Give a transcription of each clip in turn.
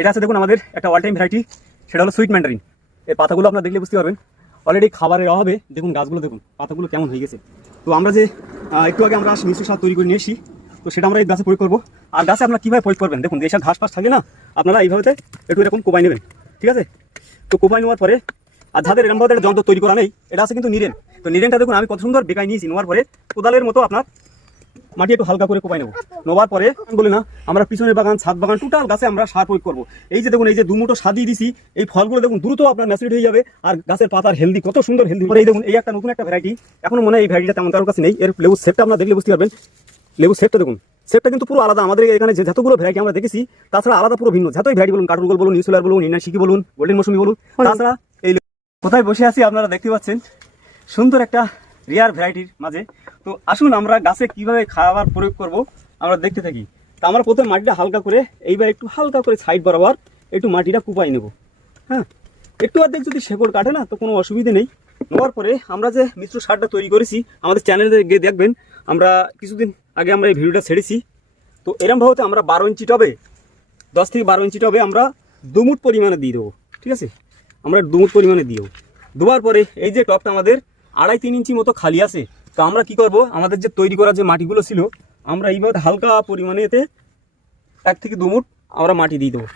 এটা আছে দেখুন আমাদের একটা অল টাইম ভ্যারাইটি, সেটা হলো সুইট ম্যান্ডারিন। এর পাতাগুলো আপনারা দেখলে বুঝতে পারবেন অলরেডি খাবারের অভাবে দেখুন গাছগুলো দেখুন পাতাগুলো কেমন হয়ে গেছে। তো আমরা যে একটু আগে আমরা মিশ্র সার তৈরি করে নিয়ে এসেছি, তো সেটা আমরা এই গাছে প্রয়োগ করবো। আর গাছে আপনারা কীভাবে প্রয়োগ করবেন দেখুন, যেসব ঘাস ফাস থাকে না আপনারা এইভাবে একটু এরকম কোপাই নেবেন, ঠিক আছে? তো কোপাই নেওয়ার পরে আর যাদের এরকমভাবে একটা যন্ত্র তৈরি করা নেই, এটা আছে কিন্তু নিরেন। তো নিরেনটা দেখুন আমি কত সুন্দর বেকায় নিয়েছি, নেওয়ার পরে কোদালের মতো আপনার মাটি একটু হালকা করে কোপাই নেবো। নেওয়ার পরে বলি না আমরা পিছনের বাগান ছাদ বাগান টোটাল গাছে আমরা সার প্রয়োগ করবো। এই যে দেখুন এই যে দুমুটো সার দিয়ে দিছি, এই ফলগুলো দেখুন দ্রুত আপনার ম্যাচুরিটি হয়ে যাবে আর গাছের পাতার হেলদি কত সুন্দর হেলদি। এই দেখুন এই একটা নতুন একটা ভ্যারাইটি, এখনো মনে হয় এই ভ্যারাইটিটা তেমন কারোর কাছে নেই। এর লেবু শেপটা আপনারা দেখলে বুঝতে পারবেন, লেবু শেপটা দেখুন, শেপটা কিন্তু পুরো আলাদা। আমাদের এখানে যে যতগুলো ভ্যারাইটি আমরা দেখেছি তাছাড়া আলাদা পুরো ভিন্ন। যতই ভ্যারাইটি বলুন, কাঠুরগোল বলুন, নিউসোলার বলুন, ইনাশিকি বলুন, গোল্ডেন মৌসুমি বলুন, তাছাড়া এই কোথায় বসে আছি আপনারা দেখতে পাচ্ছেন সুন্দর একটা রিয়ার ভ্যারাইটির মাঝে। তো আসুন আমরা গাছে কিভাবে খাবার প্রয়োগ করব আমরা দেখতে থাকি। তা আমরা প্রথমে মাটিটা হালকা করে এইবার একটু হালকা করে সাইড বরাবর একটু মাটিটা কুপাই নেব। হ্যাঁ, একটু অর্ধেক যদি শেকড় কাটে না তো কোনো অসুবিধে নেই। নেওয়ার পরে আমরা যে মিশ্র সারটা তৈরি করেছি আমাদের চ্যানেলে গিয়ে দেখবেন, আমরা কিছুদিন আগে আমরা এই ভিডিওটা ছেড়েছি। তো এরমভাবে আমরা 12 ইঞ্চি টবে 10 থেকে 12 ইঞ্চি টবে আমরা 2 মুঠ পরিমাণে দিয়ে দেবো, ঠিক আছে? আমরা 2 মুঠ পরিমাণে দিও। দেওয়ার পরে এই যে টবটা আমাদের 2.5-3 ইঞ্চি মতো খালি আছে, তো আমরা কি করব, আমাদের যে তৈরি করা যে মাটিগুলো ছিল আমরা এইভাবে হালকা পরিমাণে এতে 1 থেকে 2 মুঠ আমরা মাটি দিয়ে দেবো।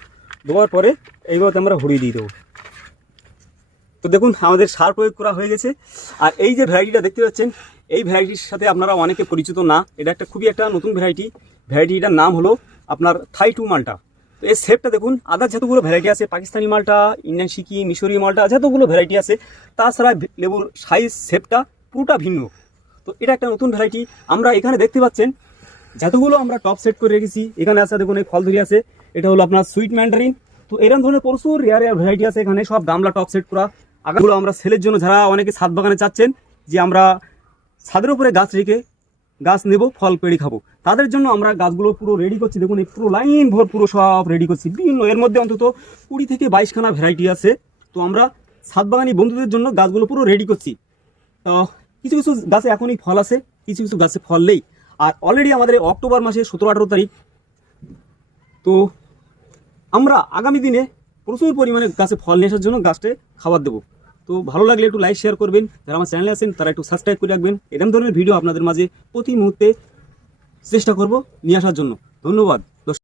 দেওয়ার পরে এইভাবে আমরা হুড়িয়ে দিয়ে দেবো। তো দেখুন আমাদের সার প্রয়োগ করা হয়ে গেছে। আর এই যে ভ্যারাইটিটা দেখতে পাচ্ছেন, এই ভ্যারাইটির সাথে আপনারা অনেকে পরিচিত না, এটা একটা খুবই একটা নতুন ভ্যারাইটি। ভ্যারাইটিটার নাম হলো আপনার থাই 2 মালটা। তো এই শেপটা দেখুন, আদার যতগুলো ভ্যারাইটি আছে, পাকিস্তানি মালটা, ইন্ডিয়ান সিকি, মিশরি মালটা, যতগুলো ভ্যারাইটি আছে তাছাড়া লেবুর সাইজ শেপটা পুরোটা ভিন্ন। তো এটা একটা নতুন ভ্যারাইটি। আমরা এখানে দেখতে পাচ্ছেন যতগুলো আমরা টপ সেট করে রেখেছি, এখানে আছে দেখুন এই ফল ধরে আছে, এটা হলো আপনার সুইট ম্যান্ডারিন। তো এরকম ধরনের প্রচুর রেয়ার ভ্যারাইটি আছে এখানে, সব গামলা টপ সেট করা। আগাগুলো আমরা সেলের জন্য, যারা অনেকে ছাদ বাগানে চাচ্ছেন যে আমরা ছাদের উপরে গাছ রেখে গাছ নেব, ফল পেড়ে খাবো, তাদের জন্য আমরা গাছগুলো পুরো রেডি করছি। দেখুন এই পুরো লাইন ভর পুরো সব রেডি করছি বিভিন্ন, এর মধ্যে অন্তত 20 থেকে 22খানা ভ্যারাইটি আছে। তো আমরা ছাদ বাগানি বন্ধুদের জন্য গাছগুলো পুরো রেডি করছি। তো কিছু কিছু গাছে এখনই ফল আছে, কিছু কিছু গাছে ফল নেই। আর অলরেডি আমাদের অক্টোবর মাসে 17-18 তারিখ। তো আমরা আগামী দিনে প্রচুর পরিমাণে গাছে ফল নিয়ে আসার জন্য গাছটা খাবার দেবো। তো ভালো লাগলে একটু লাইক শেয়ার করবেন, যারা আমার চ্যানেলে আছেন তারা একটু সাবস্ক্রাইব করে রাখবেন। এরকম ধরনের ভিডিও আপনাদের মাঝে প্রতি মুহূর্তে চেষ্টা করব নিয়ে আসার জন্য। ধন্যবাদ।